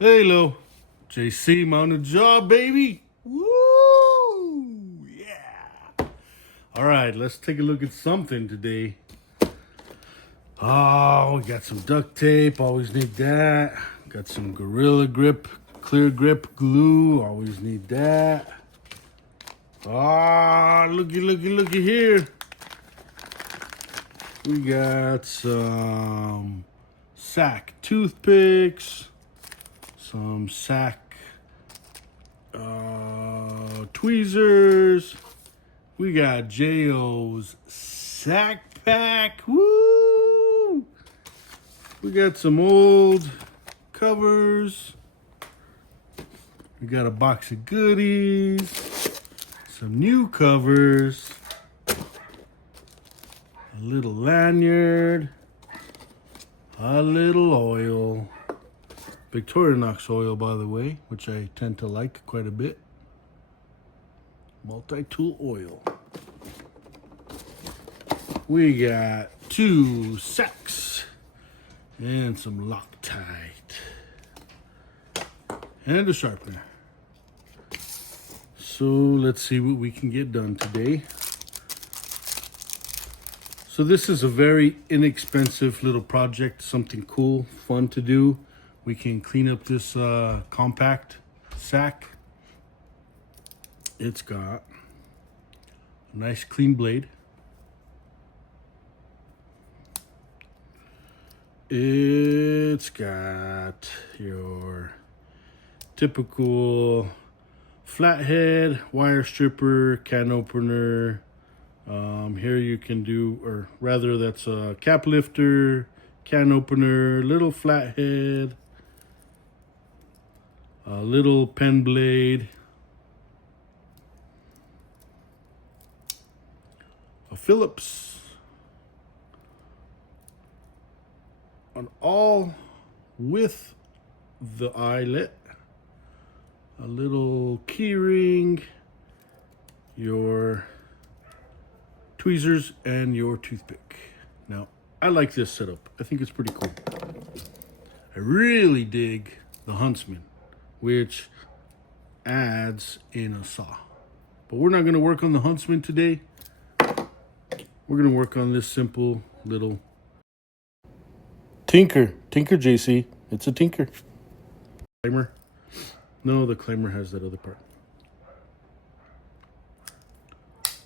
Hey, Lo. JC, I'm on the job, baby. Woo! Yeah. All right, let's take a look at something today. Oh, we got some duct tape. Always need that. Got some Gorilla Grip, clear grip glue. Always need that. Ah, looky here. We got some Sack toothpicks, some Sack tweezers. We got J.O.'s Sack Pack. Woo! We got some old covers. We got a box of goodies. Some new covers. A little lanyard. A little oil. Victorinox oil, by the way, which I tend to like quite a bit. Multi-tool oil. We got 2 sacks and some Loctite and a sharpener. So let's see what we can get done today. So this is a very inexpensive little project, something cool, fun to do. We can clean up this compact sack. It's got a nice clean blade. It's got your typical flathead, wire stripper, can opener. Here you can do, or rather that's a cap lifter, can opener, little flathead, a little pen blade, a Phillips, an all with the eyelet, a little key ring, your tweezers, and your toothpick. Now, I like this setup. I think it's pretty cool. I really dig the Huntsman, which adds in a saw. But we're not gonna work on the Huntsman today. We're gonna work on this simple little Tinker JC. It's a Tinker. Climber. No, the climber has that other part.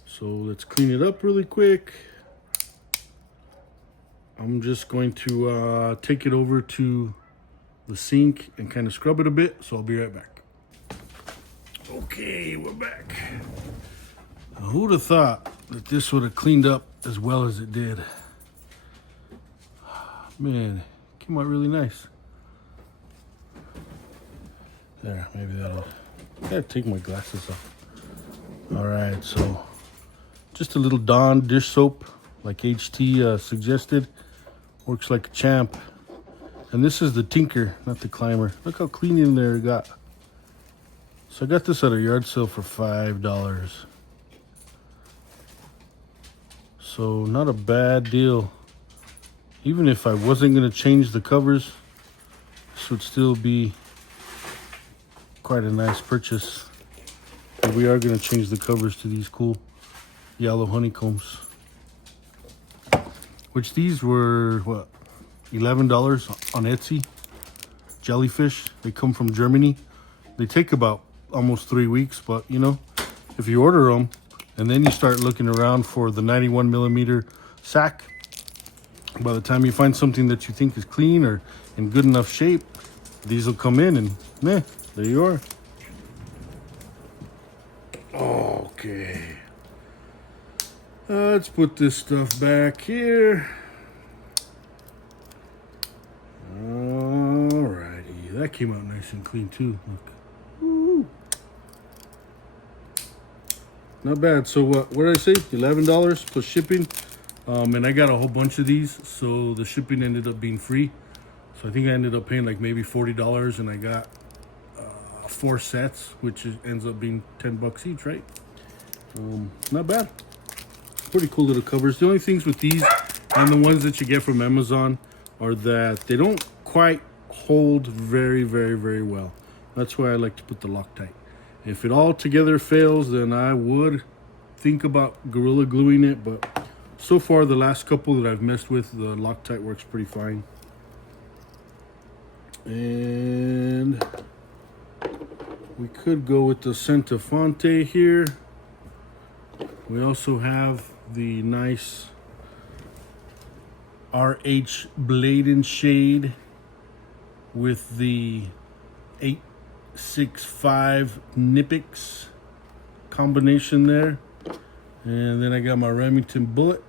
So let's clean it up really quick. I'm just going to take it over to the sink and kind of scrub it a bit. So I'll be right back. Okay, we're back. Now, who'd have thought that this would have cleaned up as well as it did? Man, it came out really nice. There, maybe that'll... I gotta take my glasses off. All right, so just a little Dawn dish soap, like HT suggested. Works like a champ. And this is the Tinker, not the Climber. Look how clean in there it got. So I got this at a yard sale for $5. So not a bad deal. Even if I wasn't gonna change the covers, this would still be quite a nice purchase. But we are gonna change the covers to these cool yellow honeycombs, which these were what, $11 on Etsy. Jellyfish. They come from Germany. They take about almost 3 weeks, but you know, if you order them and then you start looking around for the 91 millimeter sack, by the time you find something that you think is clean or in good enough shape, these will come in and meh, there you are. Okay. Let's put this stuff back here. Alrighty, that came out nice and clean too. Look. Woo. Not bad. So what did I say? $11 plus shipping. And I got a whole bunch of these, so the shipping ended up being free. So I think I ended up paying like maybe $40, and I got 4 sets, which ends up being $10 each, right? Not bad. Pretty cool little covers. The only things with these and the ones that you get from Amazon are that they don't quite hold very, very, very well. That's why I like to put the Loctite. If it all together fails, then I would think about Gorilla Gluing it, but so far the last couple that I've messed with, the Loctite works pretty fine. And we could go with the Centofonte here. We also have the nice RH Blade & Shade with the 865 Knipex combination there. And then I got my Remington bullet.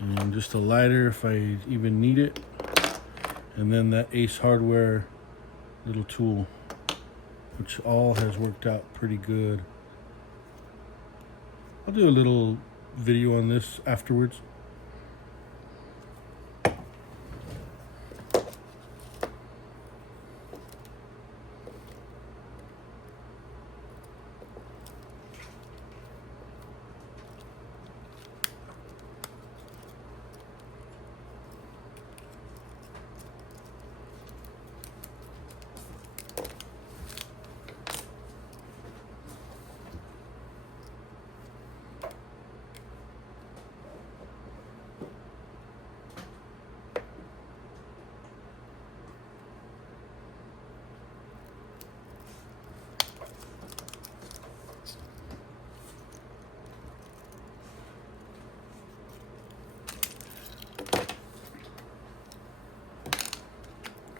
And just a lighter if I even need it. And then that Ace Hardware little tool, which all has worked out pretty good. I'll do a little video on this afterwards.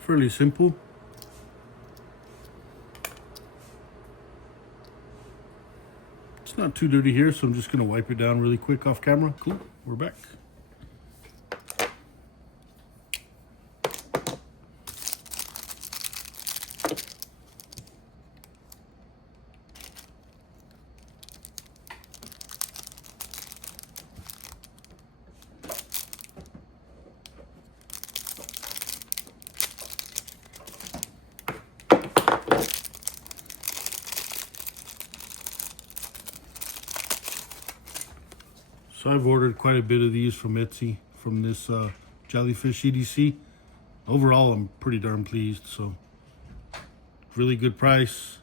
Fairly simple. It's not too dirty here, so I'm just gonna wipe it down really quick off camera. Cool, we're back. So I've ordered quite a bit of these from Etsy, from this Jellyfish EDC. Overall, I'm pretty darn pleased. So really good price.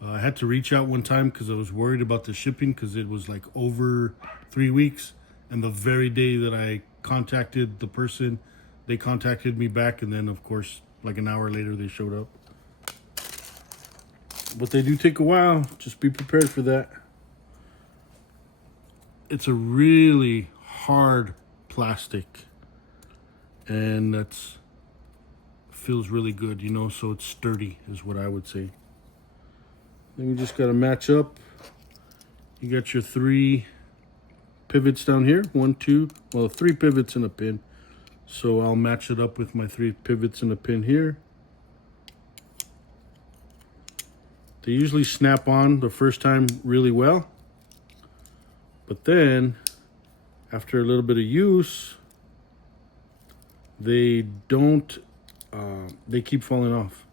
I had to reach out one time because I was worried about the shipping because it was like over 3 weeks. And the very day that I contacted the person, they contacted me back. And then, of course, like an hour later, they showed up. But they do take a while. Just be prepared for that. It's a really hard plastic, and that's feels really good, you know, so it's sturdy is what I would say. Then you just got to match up. You got your 3 pivots down here. 1, 2, well, 3 pivots and a pin. So I'll match it up with my 3 pivots and a pin here. They usually snap on the first time really well. But then, after a little bit of use, they don't, they keep falling off.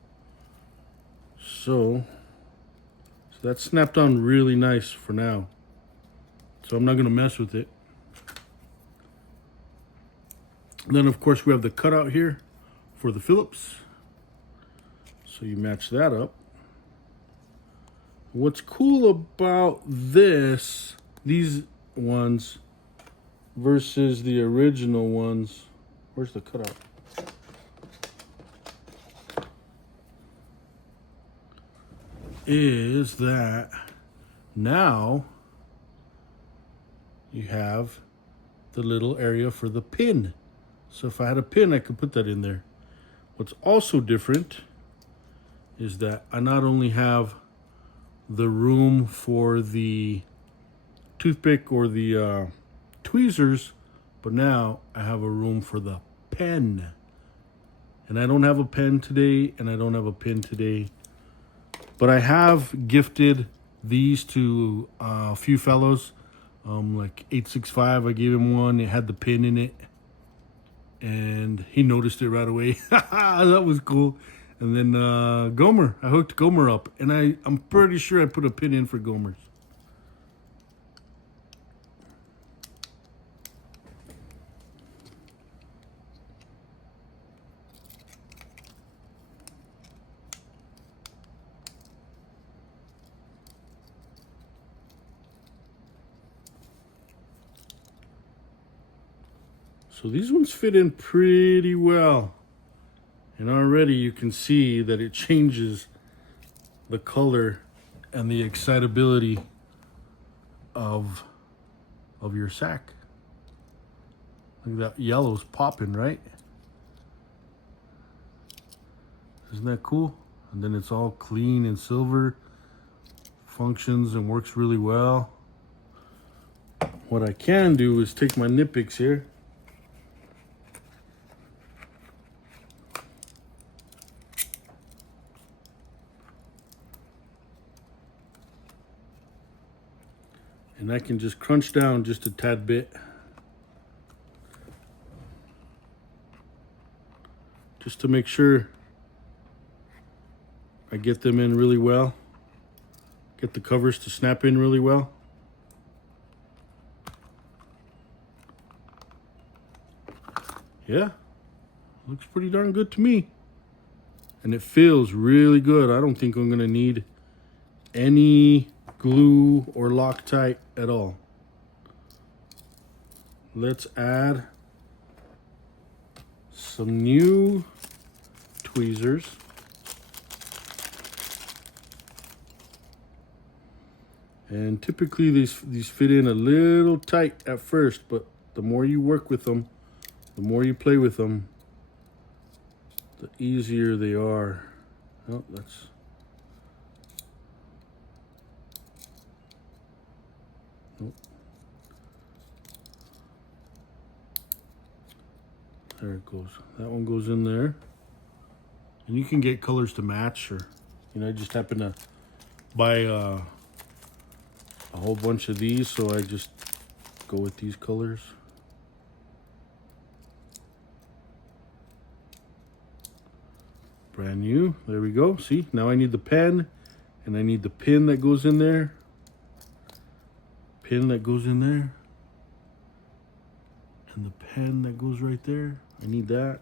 So that snapped on really nice for now. So I'm not gonna mess with it. And then of course we have the cutout here for the Phillips. So you match that up. What's cool about these ones versus the original ones, where's the cutout? Is that now you have the little area for the pin. So if I had a pin, I could put that in there. What's also different is that I not only have the room for the toothpick or the tweezers, but now I have a room for the pen. And I don't have a pen today, and I don't have a pin today. But I have gifted these to a few fellows. Like 865, I gave him one. It had the pin in it. And he noticed it right away. That was cool. And then Gomer, I hooked Gomer up. And I'm pretty sure I put a pin in for Gomer's. So these ones fit in pretty well. And already you can see that it changes the color and the excitability of your sack. Look at that, yellow's popping, right? Isn't that cool? And then it's all clean and silver, functions and works really well. What I can do is take my Knipex here, and I can just crunch down just a tad bit, just to make sure I get them in really well, get the covers to snap in really well. Yeah, looks pretty darn good to me. And it feels really good. I don't think I'm gonna need any glue or Loctite at all. Let's add some new tweezers. And typically these fit in a little tight at first, but the more you work with them, the more you play with them, the easier they are. Oh, that's... Nope. There it goes. That one goes in there. And you can get colors to match, or, you know, I just happen to buy a whole bunch of these, so I just go with these colors. Brand new. There we go. See, now I need the pen, and I need the pin that goes in there. Pin that goes in there. And the pen that goes right there. I need that.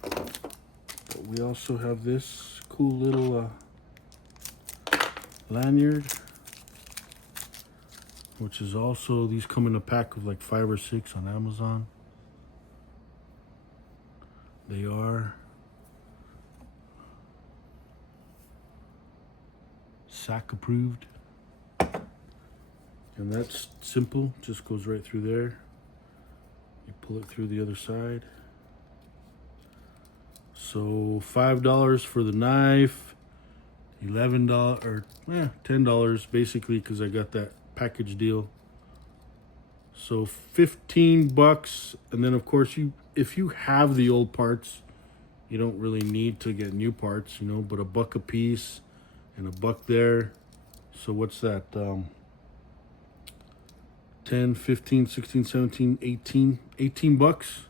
But we also have this cool little lanyard, which is also, these come in a pack of like 5 or 6 on Amazon. They are SAC approved. And that's simple, just goes right through there. You pull it through the other side. So $5 for the knife, $11 or $10 basically, because I got that package deal. So $15, and then of course if you have the old parts, you don't really need to get new parts, you know, but $1 a piece and $1 there. So what's that? 10, 15, 16, 17, 18 bucks,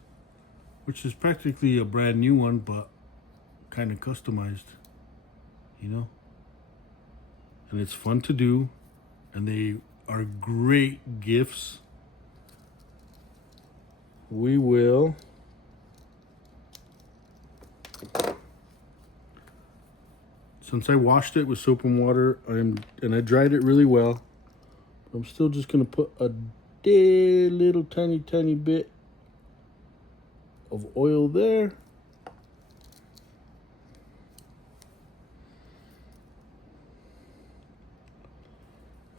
which is practically a brand new one, but kind of customized, you know. And it's fun to do, and they are great gifts. We will since I washed it with soap and water, and I dried it really well, I'm still just gonna put a little tiny bit of oil there.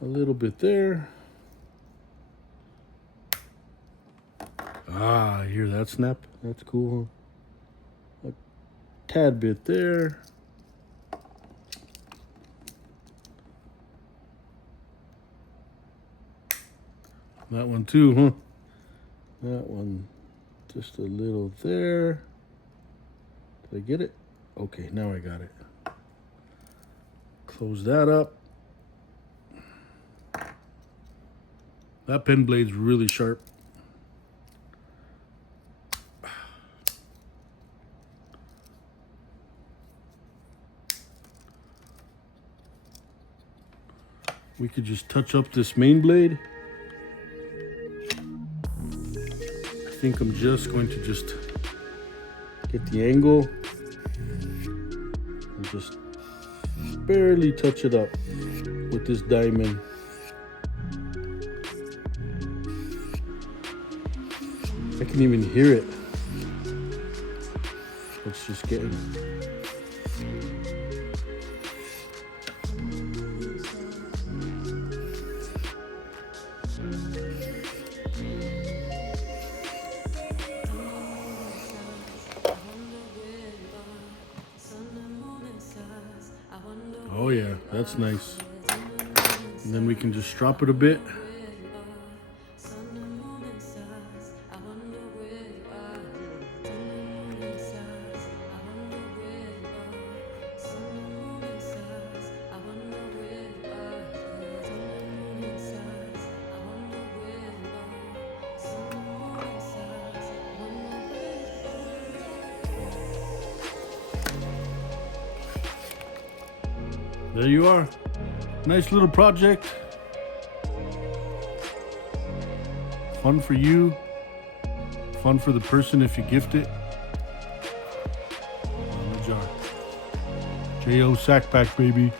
A little bit there. Ah, you hear that snap? That's cool, huh? A tad bit there. That one too, huh? That one, just a little there. Did I get it? Okay, now I got it. Close that up. That pen blade's really sharp. We could just touch up this main blade. I think I'm just going to just get the angle and just barely touch it up with this diamond. I can even hear it. It's just getting. Oh yeah, that's nice. And then we can just drop it a bit. There you are. Nice little project. Fun for you. Fun for the person if you gift it. On the jar. J.O. Sackback, baby.